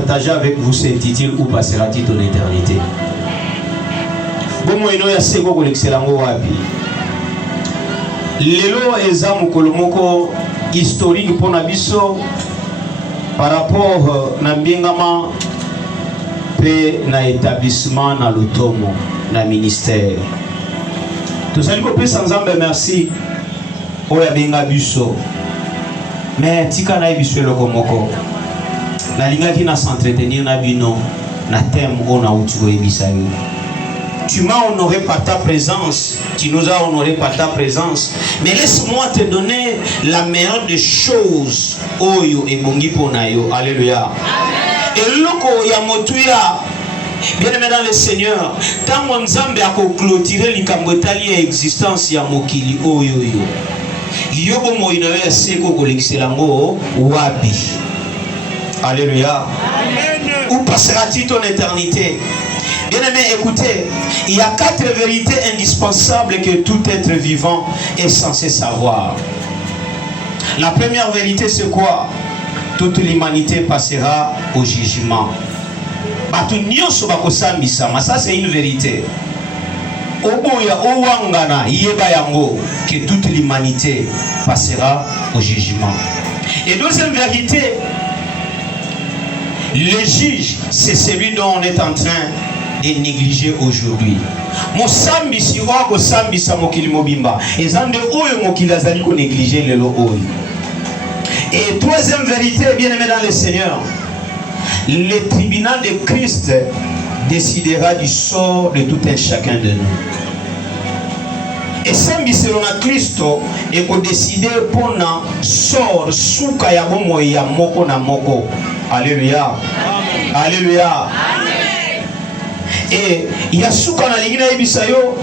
partager avec vous ce titre où passera-t-il ton éternité. Bon, moi, il y a ce que l'excellent wabi. Lelo eza mukolo moko historique pour Nabiso par rapport na mbingama pe na établissement na lotomo na ministère. Tout ça ko pesa nzambe merci oya benga biso. Mais tika na biso loko moko. Na linga ki na s'entretenir na bino na thème on a utuko ebisayo. Tu m'as honoré par ta présence, tu nous as honoré par ta présence. Mais laisse-moi te donner la meilleure des choses. Oyo et bongi ponayo. Alléluia. Et loko ya motuya. Bien aimé dans le Seigneur, tant mon Nzambe a clôturé l'ikambotali existence ya mokili oyo yo. Yobo mo inoye seko ko l'excellengo wabi. Alléluia. Où passera-t-il ton éternité? Bien aimé, écoutez, il y a 4 vérités indispensables que tout être vivant est censé savoir. La première vérité, c'est quoi? Toute l'humanité passera au jugement. Ça, c'est une vérité. Que toute l'humanité passera au jugement. Et deuxième vérité, le juge, c'est celui dont on est en train de négliger aujourd'hui. Mosambi si wa ko sambi sa mokili mobimba. Ezande oyo mokili azali ko négliger lelo oyo. Et troisième vérité, bien aimé dans le Seigneur, le tribunal de Christ décidera du sort de tout un chacun de nous. Et sambi selon Christo et ko décider pour na sort suka ya bomo ya moko na moko. Alléluia. Amen. Alléluia. Amen. Et Yasuka na lingina ebisayo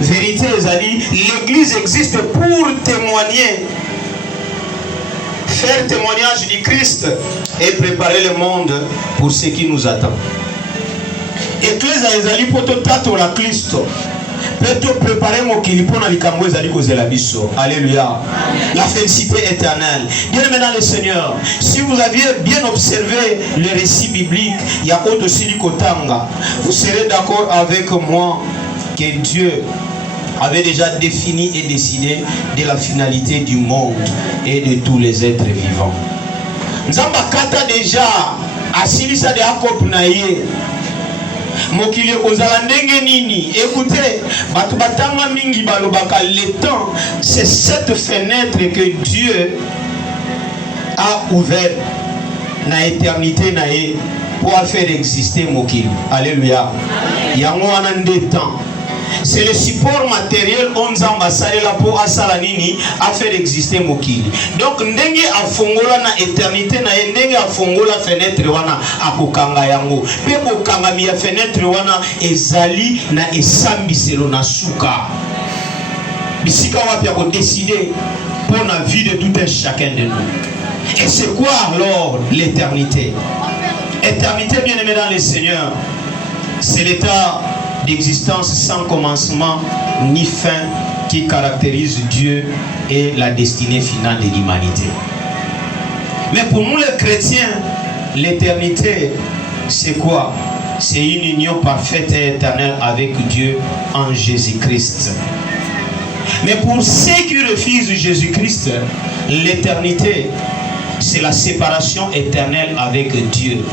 vérité ezali, l'église existe pour témoigner, faire témoignage du Christ et préparer le monde pour ce qui nous attend. Église ezali pour tato la Christo. Peut-être préparer mon kili pour na likambo ezali kozela biso. Alléluia. La félicité éternelle. Bien aimé dans le Seigneur, si vous aviez bien observé le récit biblique, il y a autre Silikotanga, vous serez d'accord avec moi que Dieu avait déjà défini et décidé de la finalité du monde et de tous les êtres vivants. Nzamba kata déjà asilisa de akop na ye. Mokili ozala ndenge nini. Écoutez, batu batanga mingi balobaka le temps, c'est cette fenêtre que Dieu a ouvert na éternité na ye pour faire exister mokili. Alléluia. Yango wana nde temps. C'est le support matériel on zamba salela pour asala nini à faire exister mokili. Donc ndenge afongola na éternité na ndenge afongola fenêtre wana akokanga yango. Pe kokanga mi fenêtre wana ezali na esambi selo na suka. Bisika wapi ko décider pour la vie de tout un chacun de nous. Et c'est quoi alors l'éternité? Éternité, bien aimé dans le Seigneur, c'est l'état d'existence sans commencement ni fin qui caractérise Dieu et la destinée finale de l'humanité. Mais pour nous les chrétiens, l'éternité, c'est quoi? C'est une union parfaite et éternelle avec Dieu en Jésus-Christ. Mais pour ceux qui refusent Jésus-Christ, l'éternité, c'est la séparation éternelle avec Dieu.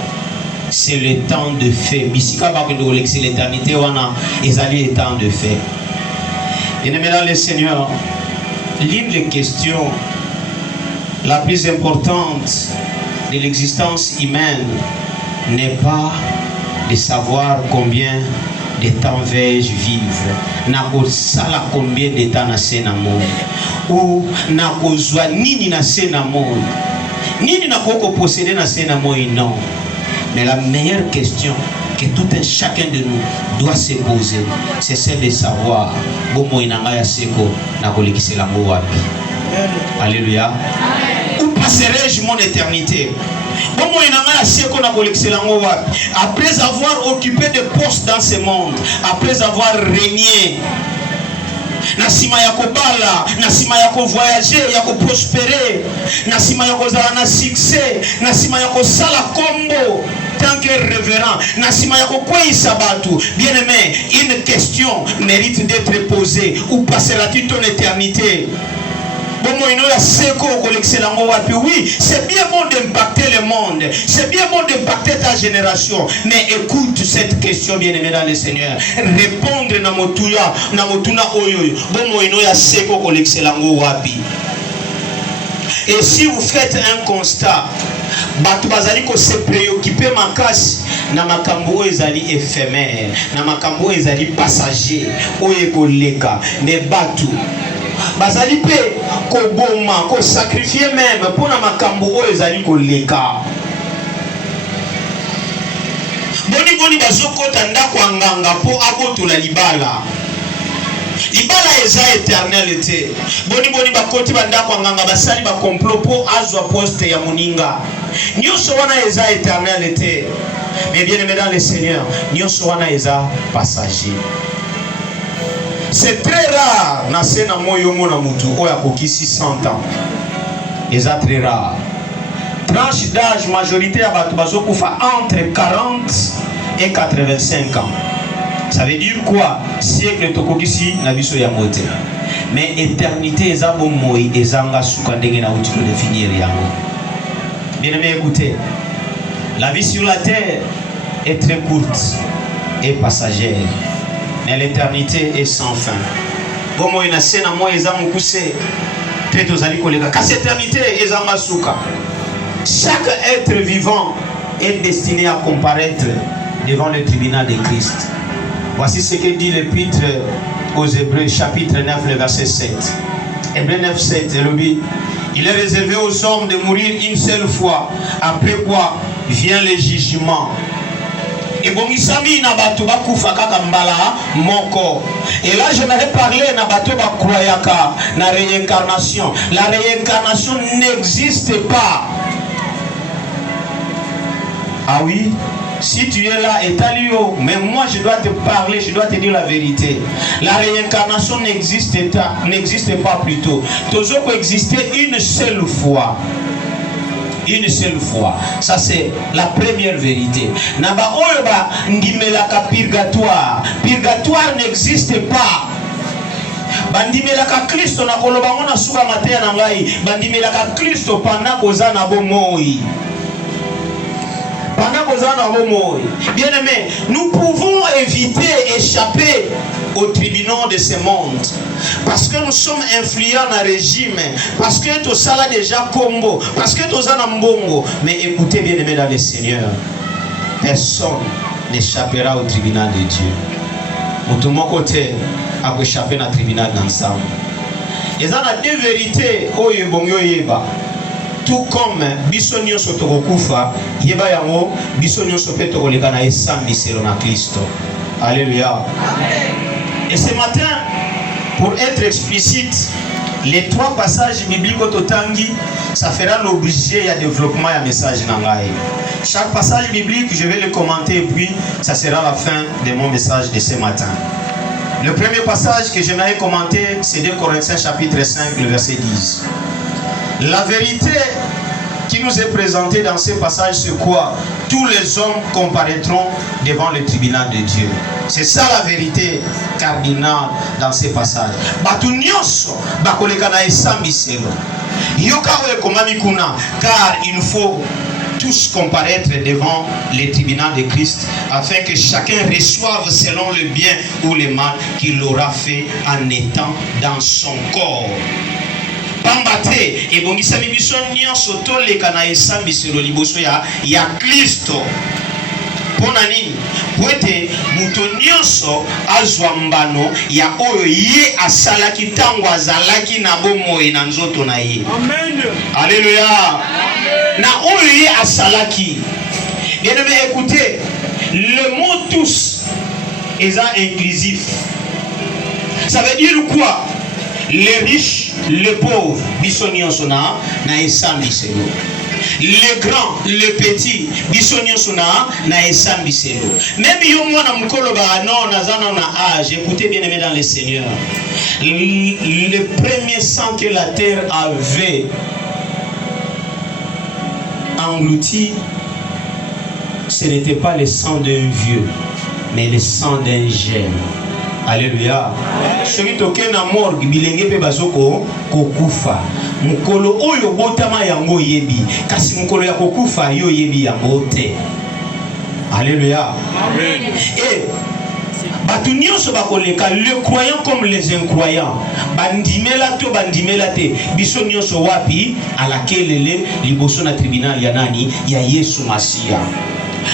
C'est le temps de fait. C'est l'éternité, ils temps de fait. Bien-aimés dans le Seigneur, l'une des questions la plus importante de l'existence humaine n'est pas de savoir combien de temps vais-je vivre, combien de temps na sena monde, ou na kozwa nini na sena monde, nini na koko posséder na sena monde, non. Mais la meilleure question que tout un chacun de nous doit se poser, c'est celle de savoir comment il n'a seko na kolekisela ngo wapi. Alléluia. Où passerai-je mon éternité? Comment il n'a seko na kolekisela ngo wapi? Après avoir occupé des postes dans ce monde, après avoir régné, nasima ya kobala, nasima ya voyager, ya prospérer, na sima ya kozala na succès, na sima ya kosala kombo tant que révérend, na sima ya kokweyisa batu. Bien aimé, une question mérite d'être posée. Où passera-t-il ton éternité? Oui, c'est bien bon d'impacter le monde, c'est bien bon d'impacter ta génération, mais écoute cette question, bien aimé dans le Seigneur. Répondre na motuna oyo. Et si vous faites un constat, batu bazali ko se préoccuper makasi na makambo ezali éphémère, na makambo ezali passager, oye koleka, mais batu bazali pe ko boma ko sacrifier même pour na makambo oyo ezali koleka. Boni bazokota ndako anganga po abotola libala. Libala eza éternalité. Boni bakoti bandako anganga basali ba complot po azwa poste ya moninga. Nyonso wana eza éternalité. Mais bien aimé dans le Seigneur, nyonso wana eza passager. C'est très rare na sena moyo mona mutu oya kokisi 100 ans. Eza très rare. Tranche d'âge majorité ya batu bazokufa entre 40 et 85 ans. Ça veut dire quoi? Siècle tokokisi na biso ya mote. Mais éternité eza bomoi ezanga suka ndenge na uti de finir yango. Bien aimé, écoutez. La vie sur la terre est très courte et passagère. Mais l'éternité est sans fin. Comme il y a scène à moi, ils ont poussé. Car cette éternité est en masuka. Chaque être vivant est destiné à comparaître devant le tribunal de Christ. Voici ce que dit l'épître aux Hébreux, chapitre 9, le verset 7. Hébreux 9, 7, il est réservé aux hommes de mourir une seule fois, après quoi vient le jugement. Et bon, isami na bato bakufa kaka mbala moko. Et là, j'aimerais parler na bato bakroyaka na réincarnation. La réincarnation n'existe pas. Ah oui? Si tu es là et t'as lu, mais moi je dois te parler, je dois te dire la vérité. La réincarnation n'existe pas plutôt. Toujours exister une seule fois. Une seule fois. Ça c'est la première vérité. Naba oyoba ndimelaka purgatoire. Purgatoire n'existe pas. Bandimelaka Christo na koloba ngona suka mateya na ngai. Bandimelaka Christo pendant koza na bomoi. Bien aimé, nous pouvons éviter, échapper au tribunal de ce monde. Parce que nous sommes influents dans le régime. Parce que tout ça là déjà combo. Parce que tout ça là mbongo. Mais écoutez bien aimé dans le Seigneur. Personne n'échappera au tribunal de Dieu. Tout mon côté a échappé au tribunal d'ensemble. Et ça a deux vérités. Oye bongo yeba. Tout comme bisonio sotokufa yeba yango bisonio sopeto koleka na esambi selo na Kristo. Alléluia. Et ce matin, pour être explicite, les trois passages bibliques au Totangi, ça fera l'objet à développement et à message nangai. Chaque passage biblique, je vais le commenter et puis ça sera la fin de mon message de ce matin. Le premier passage que j'aimerais commenter, c'est 2 Corinthiens chapitre 5, le verset 10. La vérité qui nous est présentée dans ce passage, c'est quoi? Tous les hommes comparaîtront devant le tribunal de Dieu. C'est ça la vérité cardinale dans ce passage. Car il faut tous comparaître devant le tribunal de Christ afin que chacun reçoive selon le bien ou le mal qu'il aura fait en étant dans son corps. Pambate et bongisa biso nyonso toleka na esambi selo liboso ya Kristo. Pona nini? Poete muto nyonso azwa mbano ya oyo ye asalaki tango azalaki na bomoi na nzoto na ye. Amen. Alléluia. Amen. Na oyo ye asalaki. Bien aimé, écoutez, le mot tous est inclusif. Ça veut dire quoi? Les riches, les pauvres, bisonnion sona na esambi selo. Les grands, les petits, bisonnion sona na esambi selo. Même yo mwana mukolo ba non nazana na âge, écoutez bien aimé dans le Seigneur. Le premier sang que la terre avait englouti, ce n'était pas le sang d'un vieux, mais le sang d'un jeune. Alléluia. Celui qui est mort, bilenge pe bazoko kokufa. Mukolo oyo botama yango yebi. Kasi mukolo ya kokufa yo yebi yango te. Alléluia. Amen. Et batu nyonso bakoleka, le croyant comme les incroyants. Bandimela to bandimela te. Biso nyonso wapi alakelele liboso na tribunal ya nani ya Yesu Masia.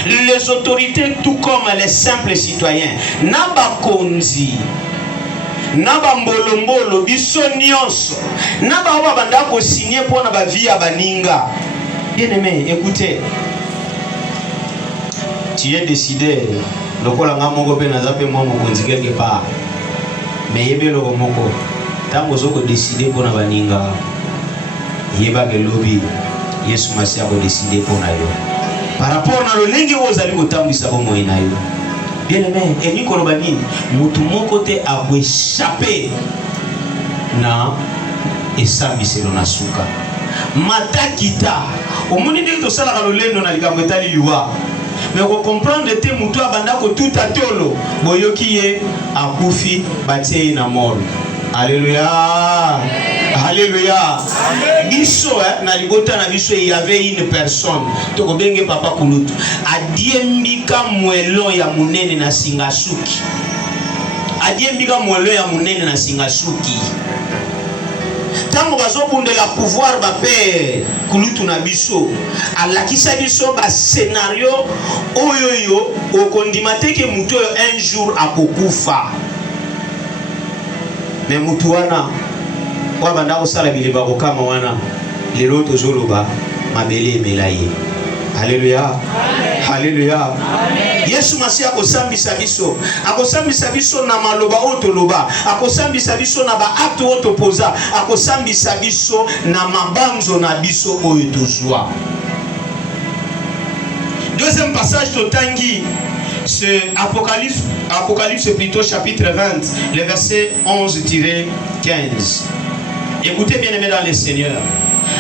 Les autorités tout comme les simples citoyens naba konzi naba mbolombolo biso nyonso naba oba banda ko signer pour na ba vie ya baninga. Bien-aimé, écoutez, tu es décidé lokola nga moko pe naza pe mwa mokonzi quelque part, mais yebe loko moko tango zoko décider pour na baninga yeba ke lobi Yesu Masia ko décider pour na yo par rapport à l'olenge ozali kotambisa bomo inayo. Bien aimé, et ni koloba nini mutu moko te a échappé na esambiselo na suka matakita omoni ndenge tosala ka lolendo na likambo etali liwa. Mais ko comprendre te mutu abanda ko tout atolo boyoki ye akufi batie na mort. Alléluia. Alléluia. Biso na libota na biso il y avait une personne to ko benge papa kulutu adiembika mwelo ya munene na singasuki. Adiembika mwelo ya munene na singasuki. Tango bazobundela pouvoir ba père kulutu na biso alakisa biso ba scénario oyoyo okondimate ke mutu un jour akokufa. Mais mutu wana wa banda osala bileba ko kama wana lelo tozoloba mabele emelaye. Alléluia. Alléluia. Yesu Masia akosambisa biso, akosambisa biso na maloba otoloba, akosambisa biso na ba acte otopoza, akosambisa biso na mabanzo na biso oyo tozwa. Deuxième passage totangi, c'est Apocalypse plutôt chapitre 20, le verset 11-15. Écoutez bien aimés dans le Seigneur.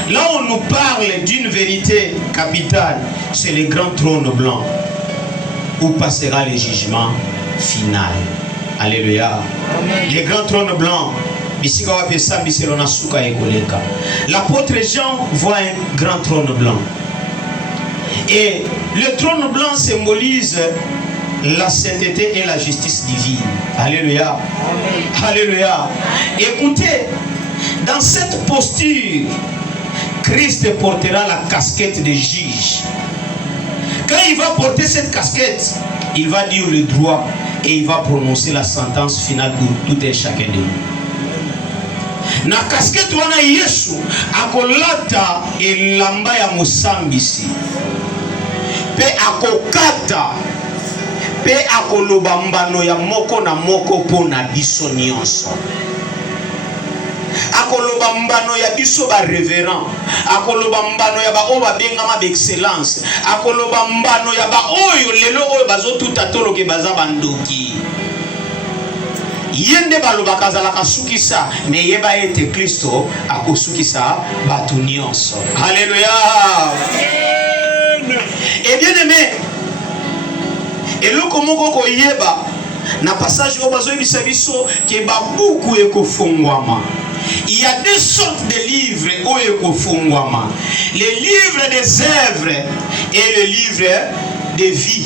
Là on nous parle d'une vérité capitale, c'est le grand trône blanc où passera le jugement final. Alléluia. Amen. Le grand trône blanc. L'apôtre Jean voit un grand trône blanc. Et le trône blanc symbolise la sainteté et la justice divine. Alléluia. Amen. Alléluia. Écoutez, dans cette posture, Christ portera la casquette de juge. Quand il va porter cette casquette, il va dire le droit et il va prononcer la sentence finale pour tout et chacun de nous. Na casquette wana Yesu akolata elamba ya musambisi. Pe akokata pe akoloba mbano ya moko na moko pona biso nyonso. Akoloba mbano ya biso ba révérend, akoloba mbano ya ba oba bengama ba excellence, akoloba mbano ya ba oyo lelo oyo bazotuta toloke baza bandoki. Yende baloba kazala kasukisa, mais yeba ete Kristo akosukisa batu nyonso. Alléluia. Et bien aimé, eloko moko ko yeba na passage oyo bazoyebisa biso ke ba buku ekofungwama. Il y a deux sortes de livres oyekofungwama. Le livre des œuvres et le livre de vie.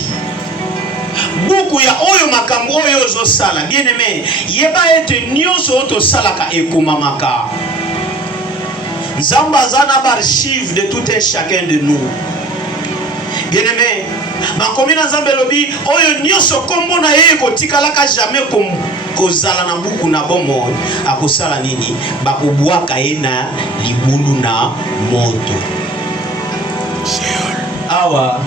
Beaucoup ya oyo makambo oyo zo sala. Bien aimé, yeba ete nyonso oto salaka ekomamaka. Nzamba zana archive de tout un chacun de nous. Bien aimé, makomina nzambe lobi oyo nyonso kombo na ye kotikalaka jamais kozala na buku na bomo akosala nini bakobwaka ye na libulu na moto. Awa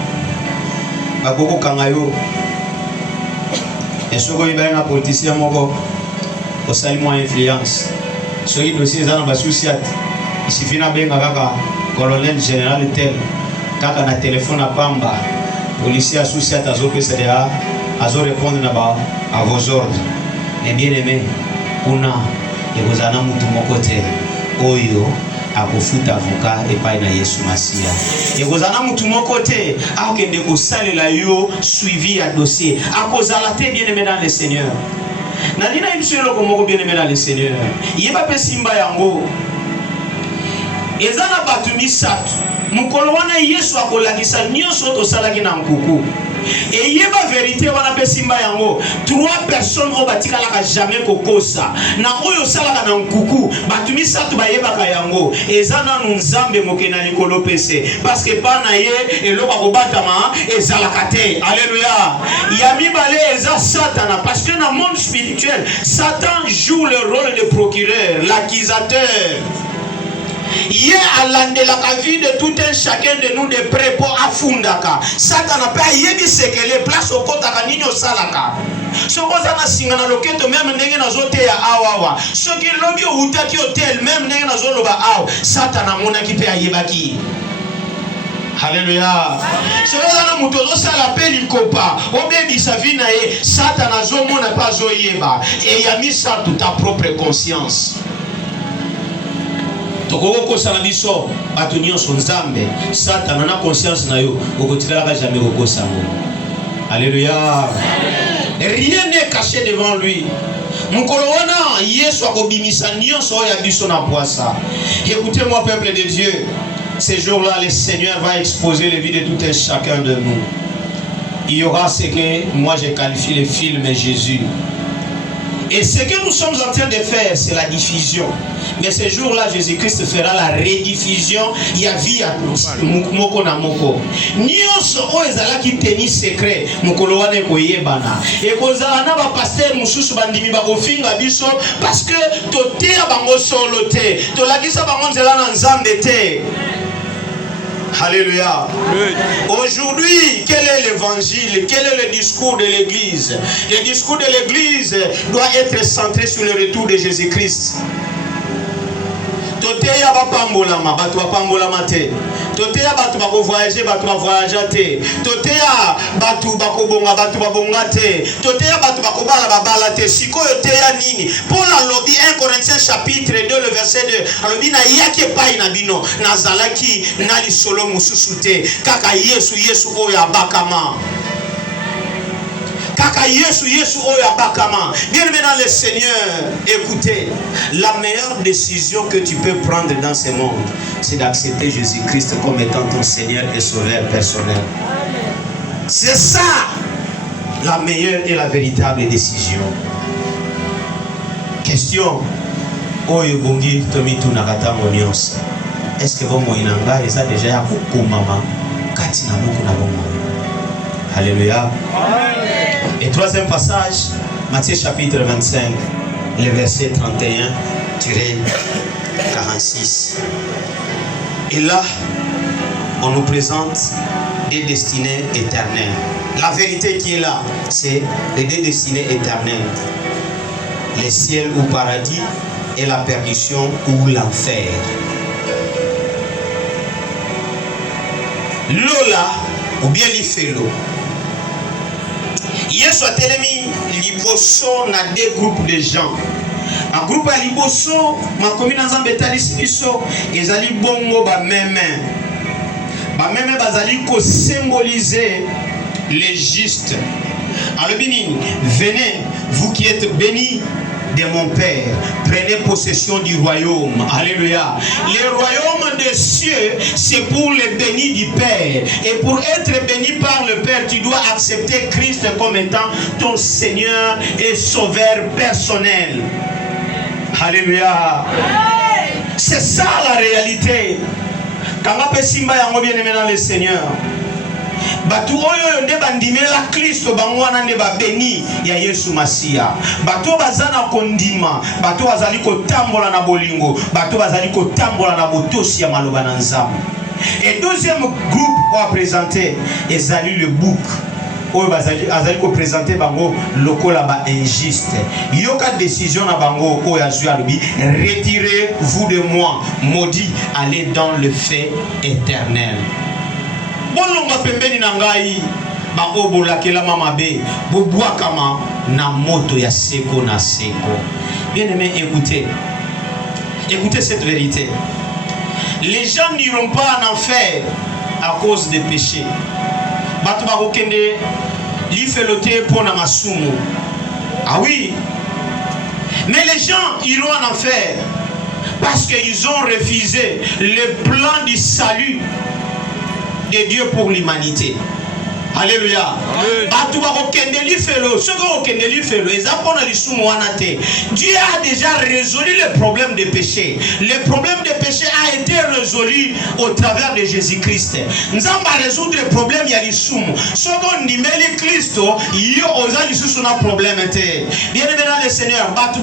bakoko kangayo esoko ibana na politicien moko osali mo influence soki dossier za na basusiat isifina benga kaka colonel général tel kaka na téléphone à pamba policier associé à zopesa déjà azo répondre na ba à vos ordres. Mais bien aimé kuna ekozana mutu moko te oyo akofuta avocat epai na Yesu Masia. Et kozana mutu moko te akende kosalela yo suivi à dossier. Akozala te bien-aimé dans le Seigneur. Nadina imselo komoko bien-aimé dans le Seigneur. Yeba pe simba yango. Ezana batu misatu. Mukolo wana Yesu akolakisa nyonso tosalaki na nkuku. Et yeba vérité wana pe simba yango. 3 personnes o batika la jamais kokosa. Na oyo salaka na nkuku, batu misatu bayeba ka yango. Ezana nzambe mokena likolo pese. Parce que pa na ye eloko kobatama ezalaka te. Alléluia. Yami bale eza Satan parce que dans le monde spirituel, Satan joue le rôle de procureur, l'accusateur. Yé alande la vie de tout un chacun de nous de près pour afundaka. Satan n'a pas yébi sekele place au kota kaninyo salaka. Sokoza na singana loketo même ndenge na zote ya awawa. Soki lobi utaki hotel même ndenge na zoloba aw. Satan amona ki pe ayebaki. Alléluia. Sokoza na muto zo sala pe likopa. Obebi sa vie na ye. Satan azomona pas zoyeba. Et yami sa toute ta propre conscience. Tokoko kosala biso bato nyonso nzambe Satan na conscience na yo okotilaka jamais kokosa ngo. Alléluia. Rien n'est caché devant lui. Mukolo wana Yesu akobimisa nyonso ya biso na poisa. Écoutez-moi peuple de Dieu. Ces jours-là le Seigneur va exposer les vies de tout un chacun de nous. Il y aura ce que moi je qualifie le film Jésus. Et ce que nous sommes en train de faire, c'est la diffusion. Mais ce jour-là, Jésus-Christ fera la rediffusion. Il y a vie à moko na moko. Nyonso o ezala ki teni secret. Mukolo wana koyebana. Et kozala na ba pasteur mususu bandimi ba kofinga biso parce que totea bango solo te. Tolakisa bango nzela na nzambe te. Alléluia. Aujourd'hui, quel est l'évangile? Quel est le discours de l'église? Le discours de l'église doit être centré sur le retour de Jésus-Christ. Toteya ba pambolama, batu ba pambolama te. Toteya batu ba ko voyager, batu ba voyager te. Toteya batu ba ko bonga, batu ba bonga te. Toteya batu ba ko bala ba bala te. Sikoyo teya nini? Paul a lobby 1 Corinthiens chapitre 2 le verset 2. A lobby na yake pai na bino, nazalaki na li solo mususu te. Kaka Yesu oyo abakama. Kaka Yesu oyo abakama. Bien-aimé dans le Seigneur, écoutez, la meilleure décision que tu peux prendre dans ce monde, c'est d'accepter Jésus-Christ comme étant ton Seigneur et Sauveur personnel. C'est ça la meilleure et la véritable décision. Question oyo bongi tomitu nakata monios. Est-ce que bon moinanga eza déjà ya kokomama kati na moko na bongo? Alléluia. Et troisième passage, Matthieu chapitre 25, le verset 31-46. Et là, on nous présente des destinées éternelles. La vérité qui est là, c'est les deux destinées éternelles. Le ciel ou paradis et la perdition ou l'enfer. Lola ou bien l'ifelo. Yesu a telemi liboso na deux groupes de gens. Un groupe à liboso, ma commune en Zambetali Sibiso, ezali bongo ba meme. Ba meme bazali ko symboliser les justes. Alors bini, venez, vous qui êtes bénis de mon Père, prenez possession du royaume. Alléluia. Le royaume des cieux, c'est pour les bénis du Père. Et pour être béni par le Père, tu dois accepter Christ comme étant ton Seigneur et Sauveur personnel. Alléluia. C'est ça la réalité. Quand on peut simba yango bien aimé dans le Seigneur. Batu oyo nde bandimela Kristo bangwana nde babeni ya Yesu Masia. Batu bazana kondima, batu bazali kotambola na bolingo, batu bazali kotambola na botosi ya maloba na nzambe. Et deuxième groupe on a présenté ezali le bouc. Oyo bazali ko présenter bango lokola ba injuste. Yoka décision na bango oyo azui alubi, retirez-vous de moi, maudit, allez dans le feu éternel. Bolonga pembeni na ngai bango bolakela mamabe bobwakama na moto ya seko na seko. Bien aimé, écoutez cette vérité. Les gens n'iront pas en enfer à cause des péchés. Batu bakokende li felote pona masumu. Ah oui. Mais les gens iront en enfer parce qu'ils ont refusé le plan du salut de Dieu pour l'humanité. Alléluia. Dieu a déjà résolu le problème des péchés. Le problème des péchés a été résolu au travers de Jésus-Christ. Nous allons résoudre le problème il y a les soumons. Ce qu'on dit mais les Christ, il y a aussi un problème. Bien aimé dans le Seigneur, parce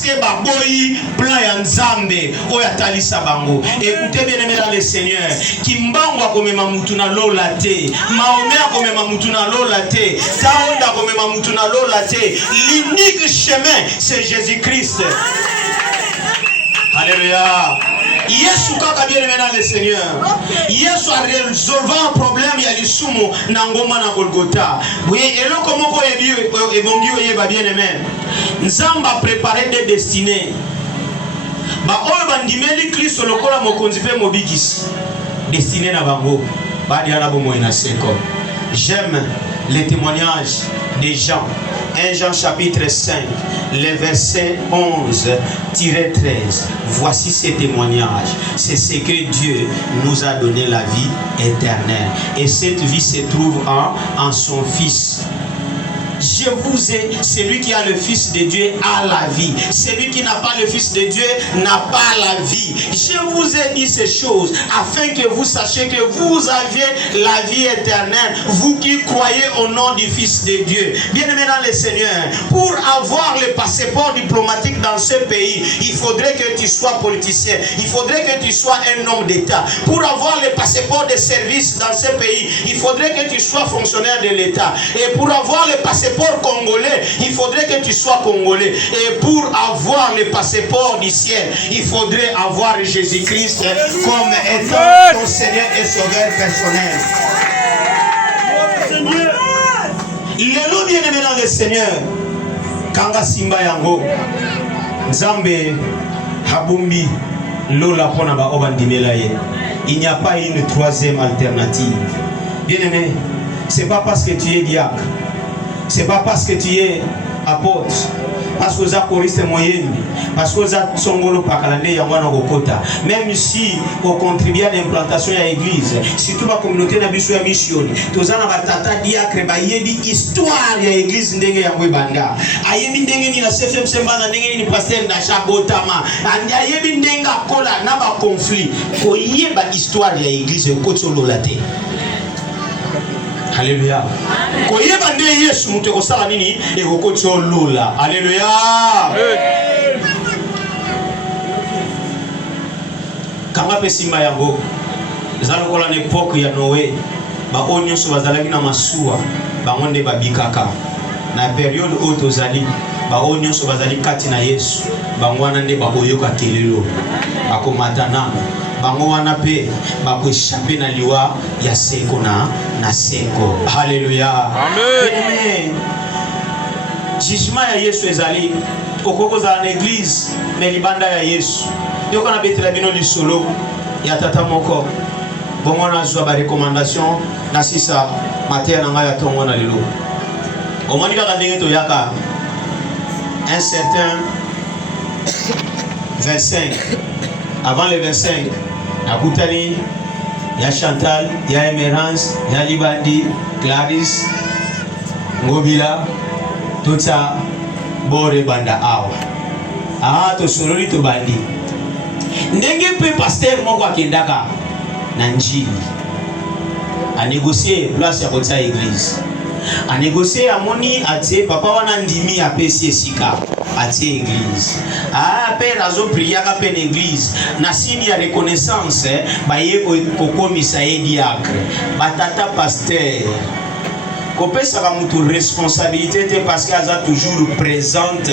que baboyi plan ya nzambe oyatali sabango. Écoutez bien aimé dans le Seigneur, kimbangwa komema mutu na lola te, Mahomet komema mutu na lola te, Taonda komema mutu na lola te. L'unique chemin c'est Jésus-Christ. Alléluia. Yesu kaka bien aimé dans le Seigneur. Yesu a résolu un problème il y a les sumo na ngoma na Golgotha. Oui, et là comment ko ebongi oyeba bien aimé. Nzamba préparer des destinées. Ba oyo bandimeli Kristo lokola mokonzi pe mobikisi. Destiné na bango. Ba dia na bomo ina seko. J'aime les témoignages des gens. 1 Jean chapitre 5, le verset 11-13. Voici ces témoignages. C'est ce que Dieu nous a donné la vie éternelle. Et cette vie se trouve en son Fils. Je vous ai, celui qui a le Fils de Dieu a la vie. Celui qui n'a pas le Fils de Dieu n'a pas la vie. Je vous ai dit ces choses afin que vous sachiez que vous aviez la vie éternelle. Vous qui croyez au nom du Fils de Dieu. Bien-aimé dans le Seigneur, pour avoir le passeport diplomatique dans ce pays, il faudrait que tu sois politicien. Il faudrait que tu sois un homme d'État. Pour avoir le passeport de service dans ce pays, il faudrait que tu sois fonctionnaire de l'État. Et pour avoir le passeport congolais, il faudrait que tu sois congolais. Et pour avoir le passeport du ciel, il faudrait avoir Jésus-Christ comme étant ton Seigneur et Sauveur personnel. Il est là bien aimé dans le Seigneur. Kanga Simba Yango Nzambe Habumbi Lola Pona ba Obandimelaye. Il n'y a pas une troisième alternative. Bien aimé, c'est pas parce que tu es diacre, c'est pas parce que tu es apôtre, parce que vous êtes choriste moyen, parce que vous êtes songolo pakalande yangwana kokota. Même si vous contribuez à l'implantation de l'église, surtout la communauté na biso ya mission, tozana batata diacre ba yebi histoire ya église ndenge ya banda. Ayebi ndenge ni na CFM sembana ndenge ni pasteur na Chabotama. Ayebi ndenge akola na ba conflit. Ko yeba histoire ya église okotolola te. Alléluia. Koyeba nde Yesu mutu kosala nini ekokoti olola. Alléluia. Kanga pe simba yango ezalo kola na époque ya Noé ba onyoso bazalaki na masuwa bango nde babikaka na période oyo tozali ba onyoso bazali kati na Yesu bango wana nde bakoyoka kelelo bakomatana bango wana pe bakoéchapper na liwa ya seko na seko. Alléluia. Amen. Jugement ya Yesu ezali okoko za l'église mais libanda ya Yesu yoko na betela bino lisolo ya tata moko bongo na zwa ba recommandation na sisa matia na ngai ya tongo na lelo omoni kaka ndenge to yaka un certain 25 avant le 25 Akutani, ya Chantal, ya Emerance, ya Libandi, Gladys, Ngobila, tout ça, bore banda awa. Ah, to sololi to bandi. Ndenge pe pasteur moko akendaka na njili. A négocier place ya kota église. A négocier amoni atie papa wana ndimi apesi esika. Atie église. Ah, père azo priaka pe l'église. Na signe ya reconnaissance, baye kokomisa ye diacre. Batata pasteur. Kopesa ka mutu responsabilité te parce qu'elle a toujours présente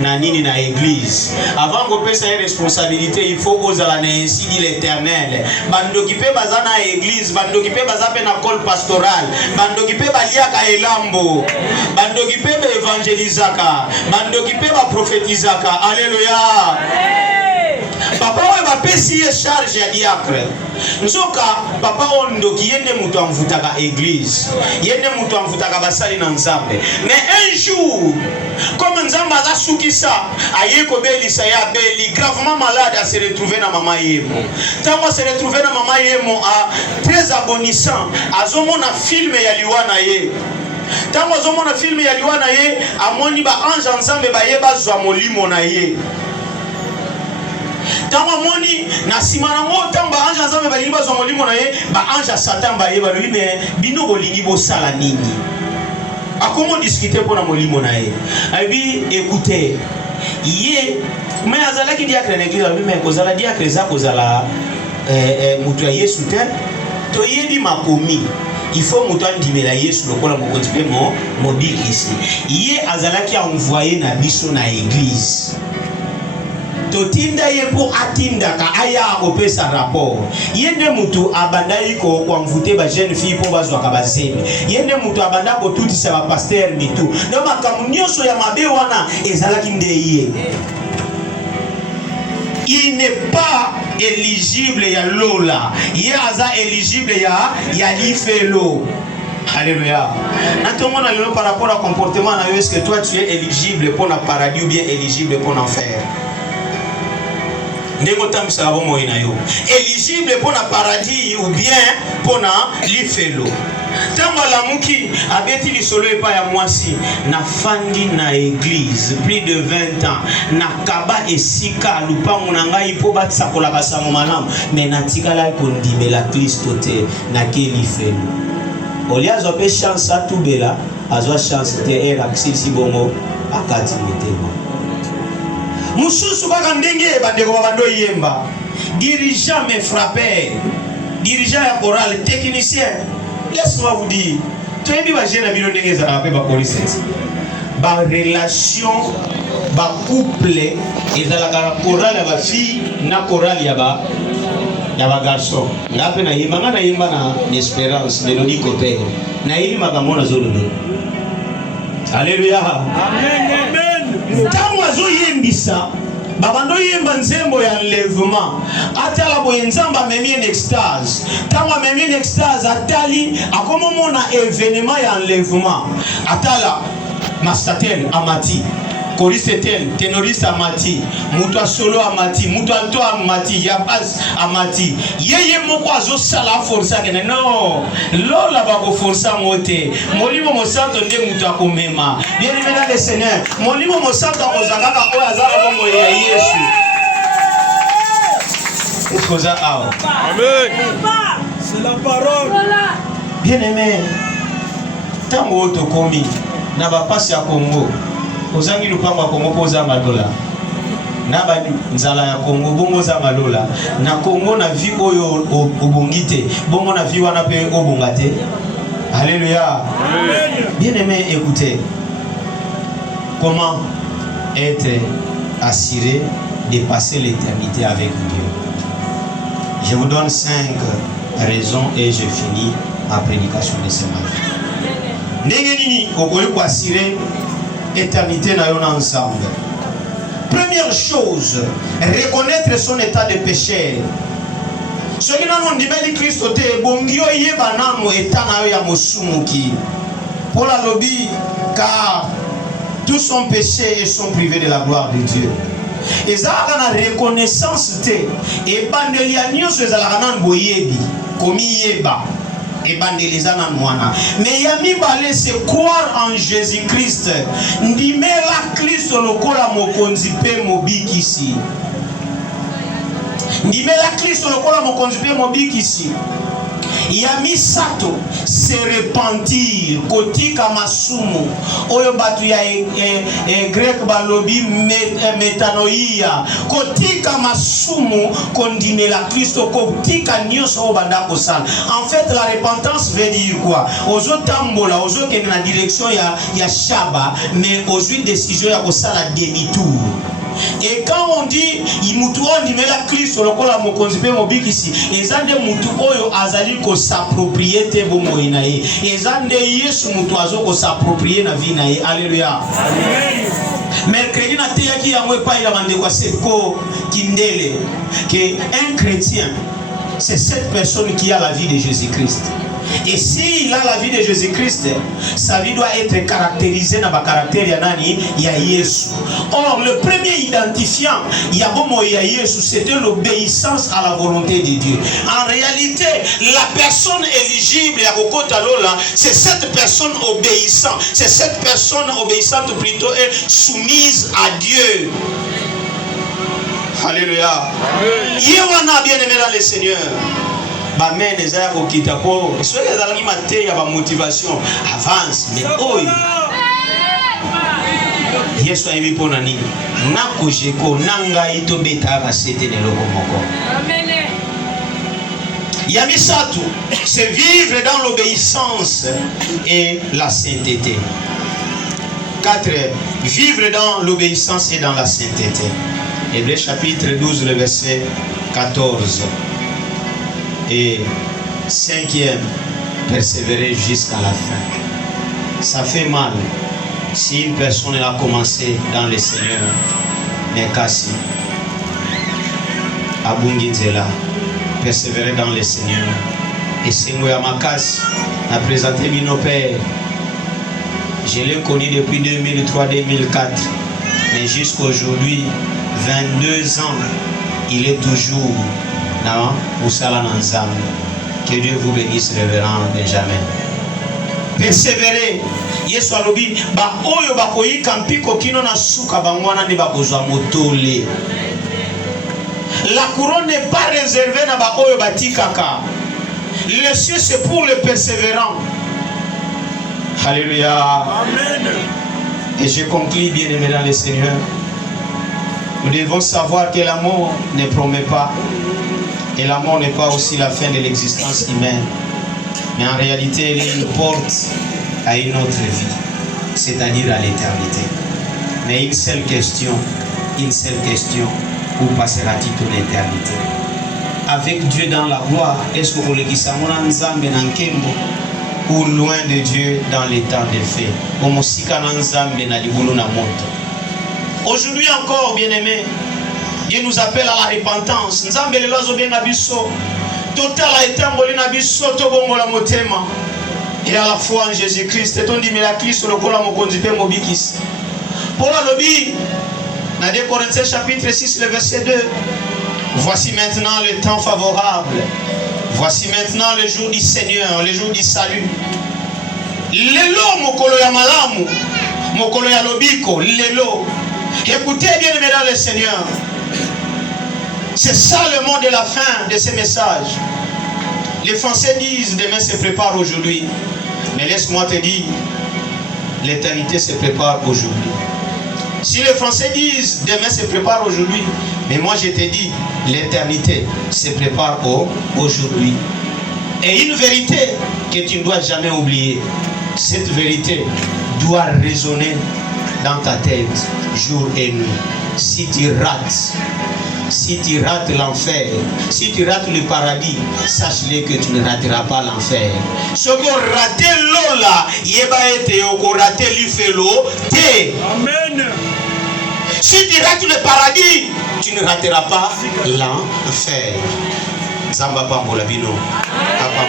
na nini na église. Avant kopesa une responsabilité, il faut ozala na ainsi dit l'Éternel. Bandokipe baza na église, bandokipe baza pe na col pastoral, bandokipe baliaka elambo, bandokipe ba évangélisaka, bandokipe ba prophétisaka. Alléluia. Papa oyo bapesi ye charge ya diacre. Nzoka papa ondo ki yende mutu amvutaka église. Yende mutu amvutaka basali na Nzambe. Mais un jour, comme Nzambe aza sukisa, aye ko belisa ya beli gravement malade a se retrouver na mama yemo. Tango se retrouver na mama yemo a très abonissant. Azomona film ya liwa na ye. Tango azomona film ya liwa na ye, amoni ba ange Nzambe ba ye bazwa molimo na ye. Tango moni na simana ngo tamba anja Nzambe ba liba zo molimo na ye ba anja Satan ba ye ba lui mais bino bolingi bo sala nini akomo discuter pour na molimo na ye abi écoutez ye mais azala ki diacre na église mais kozala diacre za kozala mutu ya Yesu te to yebi makomi il faut mutu andimela Yesu lokola mokonzi pe mobiki ici ye azala ki envoyer na biso na église totinda ye po atinda ka aya opesa rapport yende mutu abandai ko kwamvute ba jeune fille po bazwa ka bazemi yende mutu abanda ko tutisa ba pasteur ni tout donc makamu nyonso ya mabe wana ezalaki ndeye il n'est pas éligible ya lola ye aza éligible ya lifelo. Alléluia. Maintenant, par rapport au comportement, est-ce que toi tu es éligible pour le paradis ou bien éligible pour l'enfer? Éligible pour le paradis ou bien pour l'ifelo. Tamba la muki abeti li solo epa ya mwasi na fandi na église plus de 20 ans na kaba esika lupangu na ngai po batsakola basango malamu mais natikala kondimela Kristo te na keli felo. Olia zope chance atubela azwa chance te era kisisi bongo akati motema. Mususu baka ndenge bandeko babando yemba. Dirigeant me frappé. Dirigeant ya chorale technicien. Laisse-moi vous dire. Tu as vu ma jeune amie ndenge za na ba police. Ba relation ba couple ezalaka chorale ba fille na chorale ya ba garçon. Na pe na yemba na Espérance de Lodi Copé. Na yini makamona zolo. Alléluia. Amen. Tango azo yembisa babando yemba nzembo ya enlèvement atala boye nzamba memi en extase tango memi en extase atali akomomona événement ya enlèvement atala mastatel amati choristetel ténoriste amati muto solo amati muto alto amati yapaz amati yeye moko azo sala force akene non lola ba ko force mote molimo mosanto nde muto akomema bien aimé dans le Seigneur molimo mosanto ozangaka oyo azala bongo ya Yesu. Est-ce amen. C'est la parole. Bien aimé tango to komi na ba pasi ya Congo ozangi lupango Kongo poza malola na ba nzala ya Kongo bongo za malola na Kongo na vie oyo obongite bongo na vie wana pe obongate. Alléluia. Amen. Bien aimé, écoutez comment être assuré de passer l'éternité avec Dieu. Je vous donne 5 raisons et je finis ma prédication de ce matin. Ndenge nini okoyi ko assurer éternité na yona ensemble. Première chose, reconnaître son état de péché. Ce qui nous dit que Christ te bongio yeba nanu état na yo ya mosumuki. Pour la lobby car tous sont péchés et sont privés de la gloire de Dieu. Et ça a une reconnaissance te et bandeli ya nyonso ezalaka nan boyebi komi yeba. Mais yami balé c'est croire en Jésus-Christ. Ndimela Kristo lokola mokonzi pe mobikisi. Ndimela Kristo lokola mokonzi pe mobikisi. Yami sato se repentir kotika masumu oyo batu ya grec balobi metanoia kotika masumu kondimela Kristo kotika nyonso obanda kosala. En fait la repentance veut dire quoi? Ozo tambola ozo kende na direction ya shaba mais ozo décision ya kosala demi-tour. Et quand on dit mutu ondimela Kristo lokola mokonzi pe mobikisi ezande mutu oyo azali ko s'approprier te bomo inaye ezande Yesu mutu azo ko s'approprier na vie na ye. Alléluia. Amen. Mercredi na teyaki yango epai ya bandeko seko kindele que un chrétien c'est cette personne qui a la vie de Jésus-Christ. Et s'il a la vie de Jésus-Christ, sa vie doit être caractérisée dans le caractère de Jésus. Or, le premier identifiant, c'était l'obéissance à la volonté de Dieu. En réalité, la personne éligible, c'est cette personne obéissante. C'est cette personne obéissante plutôt et soumise à Dieu. Alléluia. Yewana bien aimé dans le Seigneur. Amen. Ezaya kokita ko. Soki ezalaki mate ya ba motivation avance mais oy. Yesu ayebi pona nini? Nako jeko nanga ito beta ka sete ne loko moko. Amen. Yamisatu, c'est vivre dans l'obéissance et la sainteté. 4. Vivre dans l'obéissance et dans la sainteté. Hébreux chapitre 12, le verset 14. Et 5e, persévérer jusqu'à la fin. Ça fait mal si une personne a commencé dans le Seigneur, mais cassé. Abungizela, persévérer dans le Seigneur. Et c'est moi à ma casse, à présenter mon père. Je l'ai connu depuis 2003-2004, mais jusqu'à aujourd'hui, 22 ans, il est toujours dans Moussala Nanzam. Que Dieu vous bénisse, révérend Benjamin. Persévérer. Yesu alobi ba oyo bakoyi kampiko kino na suka bangwana ne bakozwa motole. La couronne n'est pas réservée na ba oyo batikaka. Le ciel c'est pour les persévérants. Alléluia. Amen. Et je conclue, bien aimé dans le Seigneur. Nous devons savoir que la mort ne promet pas. Et la mort n'est pas aussi la fin de l'existence humaine. Mais en réalité, elle est une porte à une autre vie. C'est-à-dire à l'éternité. Mais une seule question. Où passera-t-il ton éternité? Avec Dieu dans la gloire, est-ce que vous le dites ou loin de Dieu dans les temps de fait? Aujourd'hui encore, bien-aimés, Dieu nous appelle à la repentance. Et à la foi en Jésus-Christ. Et on dit, mais la Christ, le col à mon conduit, mon bikis. Pour la lobby, dans 2 Corinthiens chapitre 6, le verset 2. Voici maintenant le temps favorable. Voici maintenant le jour du Seigneur, le jour du salut. Lelo mokolo ya malamu, mokolo ya lobiko, lelo. Écoutez bien aimés dans le Seigneur. C'est ça le mot de la fin de ces messages. Les Français disent demain se prépare aujourd'hui. Mais laisse-moi te dire, l'éternité se prépare aujourd'hui. Si les Français disent demain se prépare aujourd'hui, mais moi je te dis, l'éternité se prépare aujourd'hui. Et une vérité que tu ne dois jamais oublier, cette vérité doit résonner dans ta tête jour et nuit. Si tu rates l'enfer, si tu rates le paradis, sache-le que tu ne rateras pas l'enfer. Ce qu'on rate l'ola, yeba ete oko rate l'ifelo te. Amen. Si tu rates le paradis, tu ne rateras pas l'enfer. Zamba pambola bino. Papa